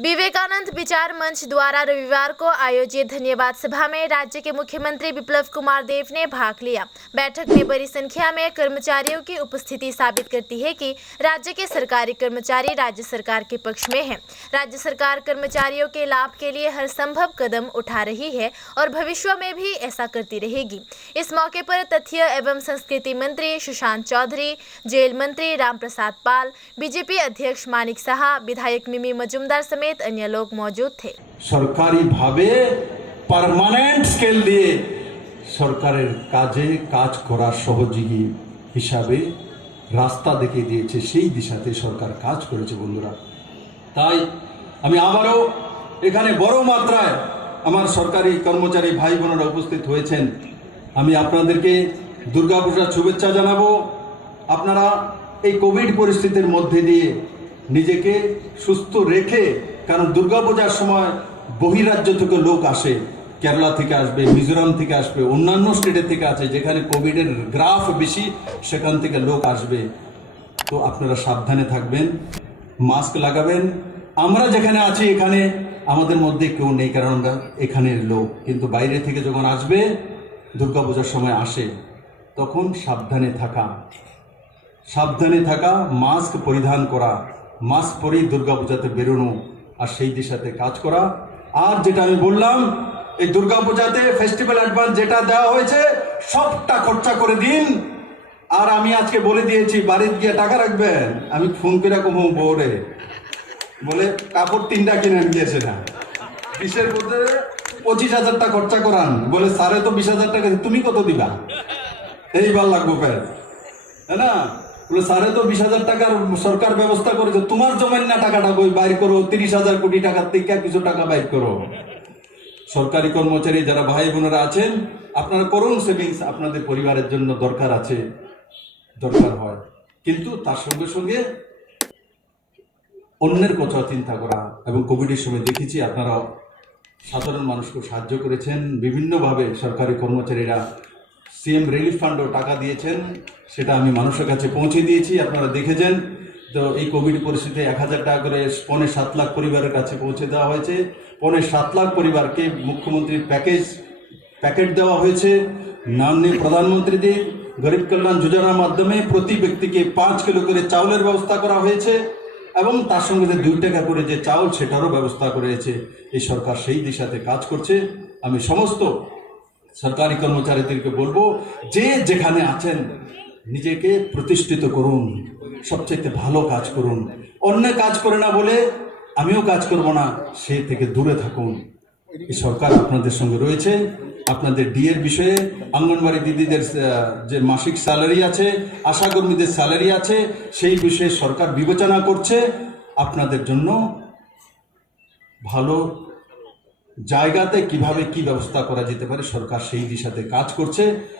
विवेकानंद विचार मंच द्वारा रविवार को आयोजित धन्यवाद सभा में राज्य के मुख्यमंत्री विप्लव कुमार देव ने भाग लिया। बैठक में बड़ी संख्या में कर्मचारियों की उपस्थिति साबित करती है कि राज्य के सरकारी कर्मचारी राज्य सरकार के पक्ष में हैं। राज्य सरकार कर्मचारियों के लाभ के लिए हर संभव कदम उठा रही है और भविष्य में भी ऐसा करती रहेगी। इस मौके पर तथ्य एवं संस्कृति मंत्री सुशांत चौधरी, जेल मंत्री रामप्रसाद पाल, बीजेपी अध्यक्ष मानिक साहा, विधायक मिमी मजुमदार समेत अन्य लोग मौजूद थे। सरकारी भावे पार्मानेंट स्केल दिए सरकारेर काजे काज करा सहयोगी हिसाबे रास्ता देखे दिएছে সেই দিশাতে সরকার কাজ করেছে বন্ধুরা। তাই আমি আবারও এখানে বড় মাত্রায় আমার সরকারি কর্মচারী ভাই বোনেরা উপস্থিত হয়েছেন। আমি আপনাদেরকে দুর্গাপূজার শুভেচ্ছা জানাবো। আপনারা এই কোভিড পরিস্থিতির মধ্যে দিয়ে নিজেকে সুস্থ রেখে, কারণ দুর্গাপূজার সময় বহিরাজ্য থেকে লোক আসে, কেরালা থেকে আসবে, মিজোরাম থেকে আসবে, অন্যান্য স্টেটের থেকে আছে যেখানে কোভিডের গ্রাফ বেশি, সেখান থেকে লোক আসবে। তো আপনারা সাবধানে থাকবেন, মাস্ক লাগাবেন। আমরা যেখানে আছি এখানে আমাদের মধ্যে কেউ নেই, কারণ আমরা এখানের লোক, কিন্তু বাইরে থেকে যখন আসবে দুর্গাপূজার সময় আসে তখন সাবধানে থাকা, মাস্ক পরিধান করা, মাস্ক পরেই দুর্গাপূজাতে বেরোনো আর সেই দিশাতে কাজ করা। আর যেটা আমি বললাম, এই দুর্গাপূজাতে ফেস্টিভ্যাল অ্যাডভান্স যেটা দেওয়া হয়েছে সবটা খরচা করে দিন। আর আমি আজকে বলে দিয়েছি বাড়িতে গিয়ে টাকা রাখবেন। আমি ফোন করে কমো বউরে, বলে কাপড় 3টা কিনে দিয়েছে না, কিসের মধ্যে 25,000 টাকা খরচা করান, বলে সারে তো 20,000 টাকা, তুমি কত দিবা? এইবার লাগবো প্যার, তাই না? বলে সারে তো 20,000 টাকার সরকার ব্যবস্থা করেছে, তোমার জমেন না টাকাটা কই বাইর করো, 30,000 কোটি টাকার থেকে কিছু টাকা বাইর করো। সরকারি কর্মচারী যারা ভাই বোনেরা আছেন, আপনারা করুন সেভিংস, আপনাদের পরিবারের জন্য দরকার হয়, কিন্তু তার সঙ্গে সঙ্গে অন্যের কথা চিন্তা করা। এবং কোভিডের সময় দেখেছি আপনারা সাধারণ মানুষকে সাহায্য করেছেন বিভিন্নভাবে। সরকারি কর্মচারীরা সিএম রিলিফ ফান্ডও টাকা দিয়েছেন, সেটা আমি মানুষের কাছে পৌঁছে দিয়েছি, আপনারা দেখেছেন। তো এই কোভিড পরিস্থিতিতে 1,000 টাকা করে 7.5 লাখ পরিবারের কাছে পৌঁছে দেওয়া হয়েছে। 7.5 লাখ পরিবারকে মুখ্যমন্ত্রীর প্যাকেট দেওয়া হয়েছে। মাননীয় প্রধানমন্ত্রীদের গরিব কল্যাণ যোজনার মাধ্যমে প্রতি ব্যক্তিকে 5 কিলো করে চাউলের ব্যবস্থা করা হয়েছে এবং তার সঙ্গে যে 2 টাকা করে যে চাউল সেটারও ব্যবস্থা করেছে। এই সরকার সেই দিশাতে কাজ করছে। আমি সমস্ত সরকারি কর্মচারীদেরকে বলবো, যে যেখানে আছেন নিজেকে প্রতিষ্ঠিত করুন, সবচেয়ে ভালো কাজ করুন। অন্য কাজ করে না বলে আমিও কাজ করব না, সে থেকে দূরে থাকুন। এই সরকার আপনাদের সঙ্গে রয়েছে। আপনাদের ডিএর বিষয়ে, অঙ্গনবাড়ি দিদিদের যে মাসিক স্যালারি আছে, আশাকর্মীদের স্যালারি আছে, সেই বিষয়ে সরকার বিবেচনা করছে। আপনাদের জন্য ভালো জায়গাতে কিভাবে কি ব্যবস্থা করা যেতে পারে সরকার সেই দিশাতে কাজ করছে।